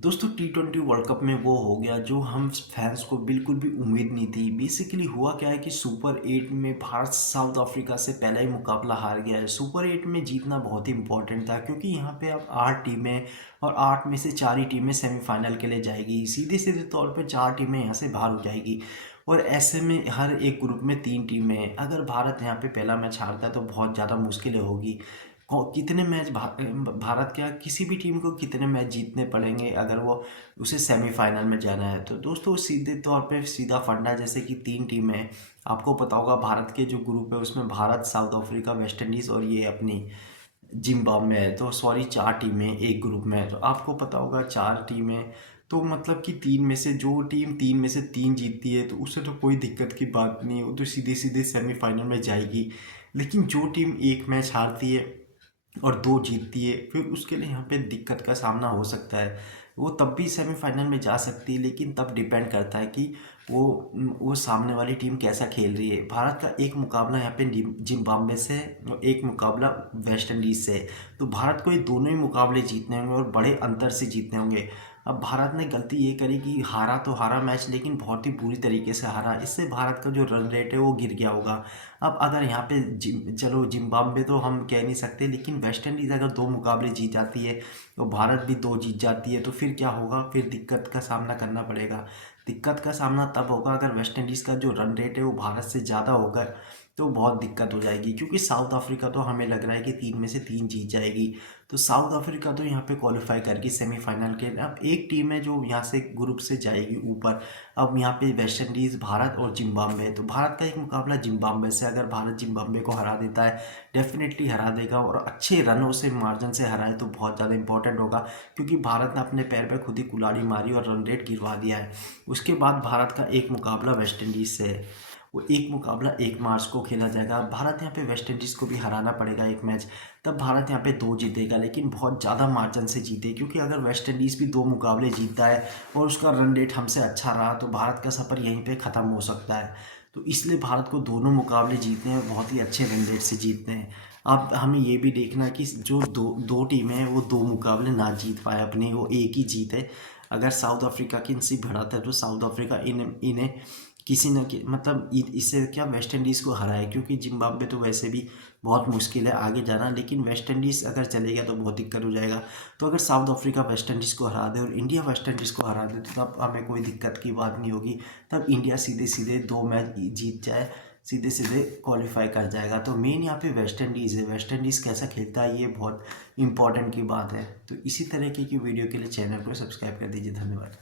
दोस्तों T20 world cup में वो हो गया जो हम फैंस को बिल्कुल भी उम्मीद नहीं थी। बेसिकली हुआ क्या है कि सुपर 8 में भारत साउथ अफ्रीका से पहला ही मुकाबला हार गया है। सुपर 8 में जीतना बहुत ही इंपॉर्टेंट था क्योंकि यहाँ पे अब 8 टीमें और 8 में से 4 ही टीमें सेमीफाइनल के लिए जाएगी। सीधे सीधे तौर पे 4 टीमें यहाँ से बाहर हो जाएगी और ऐसे में हर एक ग्रुप में 3 टीमें हैं। अगर भारत यहाँ पे पहला मैच हारता है तो बहुत ज़्यादा मुश्किलें होगी। कितने मैच भारत क्या किसी भी टीम को कितने मैच जीतने पड़ेंगे अगर वो उसे सेमीफाइनल में जाना है। तो दोस्तों सीधे तौर पे सीधा फंडा जैसे कि 3 टीमें हैं। आपको पता होगा भारत के जो ग्रुप है उसमें Bharat south Africa West Indies और ये अपनी जिम्बाब्वे है। तो सॉरी 4 टीमें एक ग्रुप में है। तो आपको पता होगा 4 टीमें तो मतलब कि 3 में से जो टीम 3 में से 3 जीतती है तो उससे तो कोई दिक्कत की बात नहीं है, वो तो सीधे सीधे सेमीफाइनल में जाएगी। लेकिन जो टीम एक मैच हारती है और 2 जीतती है फिर उसके लिए यहाँ पे दिक्कत का सामना हो सकता है। वो तब भी सेमीफाइनल में जा सकती है लेकिन तब डिपेंड करता है कि वो सामने वाली टीम कैसा खेल रही है। भारत का एक मुकाबला यहाँ पे जिम्बाब्वे से है और एक मुकाबला वेस्ट इंडीज़ से है। तो भारत को ये दोनों ही मुकाबले जीतने होंगे और बड़े अंतर से जीतने होंगे। अब भारत ने गलती ये करी कि हारा तो हारा मैच लेकिन बहुत ही बुरी तरीके से हारा। इससे भारत का जो रन रेट है वो गिर गया होगा। अब अगर यहाँ पे चलो जिम्बाब्वे तो हम कह नहीं सकते लेकिन वेस्ट इंडीज़ अगर 2 मुकाबले जीत जाती है तो भारत भी 2 जीत जाती है तो फिर क्या होगा, फिर दिक्कत का सामना करना पड़ेगा। दिक्कत का सामना तब होगा अगर वेस्ट इंडीज़ का जो रन रेट है वो भारत से ज़्यादा होगा तो बहुत दिक्कत हो जाएगी क्योंकि साउथ अफ्रीका तो हमें लग रहा है कि 3 में से 3 जीत जाएगी। तो साउथ अफ्रीका तो यहाँ पे क्वालिफाई करके सेमीफाइनल के अब एक टीम है जो यहाँ से ग्रुप से जाएगी ऊपर। अब यहाँ पे वेस्ट इंडीज़ भारत और जिम्बाब्वे है तो भारत का एक मुकाबला जिम्बाब्वे से, अगर भारत जिम्बाब्वे को हरा देता है डेफिनेटली हरा देगा और अच्छे रनों से मार्जिन से हराए तो बहुत ज़्यादा इंपॉर्टेंट होगा क्योंकि भारत ने अपने पैर पर खुद ही कुल्हाड़ी मारी और रन रेट गिरवा दिया है। उसके बाद भारत का एक मुकाबला वेस्ट इंडीज़ से है। वो एक मुकाबला 1 मार्च को खेला जाएगा। भारत यहाँ पे वेस्ट इंडीज़ को भी हराना पड़ेगा एक मैच, तब भारत यहाँ पे 2 जीतेगा लेकिन बहुत ज़्यादा मार्जिन से जीते क्योंकि अगर वेस्ट इंडीज़ भी 2 मुकाबले जीतता है और उसका रन रेट हमसे अच्छा रहा तो भारत का सफ़र यहीं पे ख़त्म हो सकता है। तो इसलिए भारत को दोनों मुकाबले जीतने हैं और बहुत ही अच्छे रन रेट से जीतने हैं। अब हमें ये भी देखना है कि जो दो दो टीमें हैं वो 2 मुकाबले ना जीत पाए अपने, वो एक ही जीते। अगर साउथ अफ्रीका की इनसे बढ़त है तो साउथ अफ्रीका इन्हें किसी न कि मतलब इससे क्या वेस्ट इंडीज़ को हराए क्योंकि जिम्बाब्वे तो वैसे भी बहुत मुश्किल है आगे जाना लेकिन वेस्ट इंडीज़ अगर चले गया तो बहुत दिक्कत हो जाएगा। तो अगर साउथ अफ्रीका वेस्ट इंडीज़ को हरा दे और इंडिया वेस्ट इंडीज़ को हरा दे तो तब हमें कोई दिक्कत की बात नहीं होगी। तब इंडिया सीधे सीधे 2 मैच जीत जाए, सीधे सीधे क्वालिफाई कर जाएगा। तो मेन यहाँ पे वेस्ट इंडीज़ है, वेस्ट इंडीज़ कैसा खेलता है ये बहुत इंपॉर्टेंट की बात है। तो इसी तरीके की वीडियो के लिए चैनल को सब्सक्राइब कर दीजिए। धन्यवाद।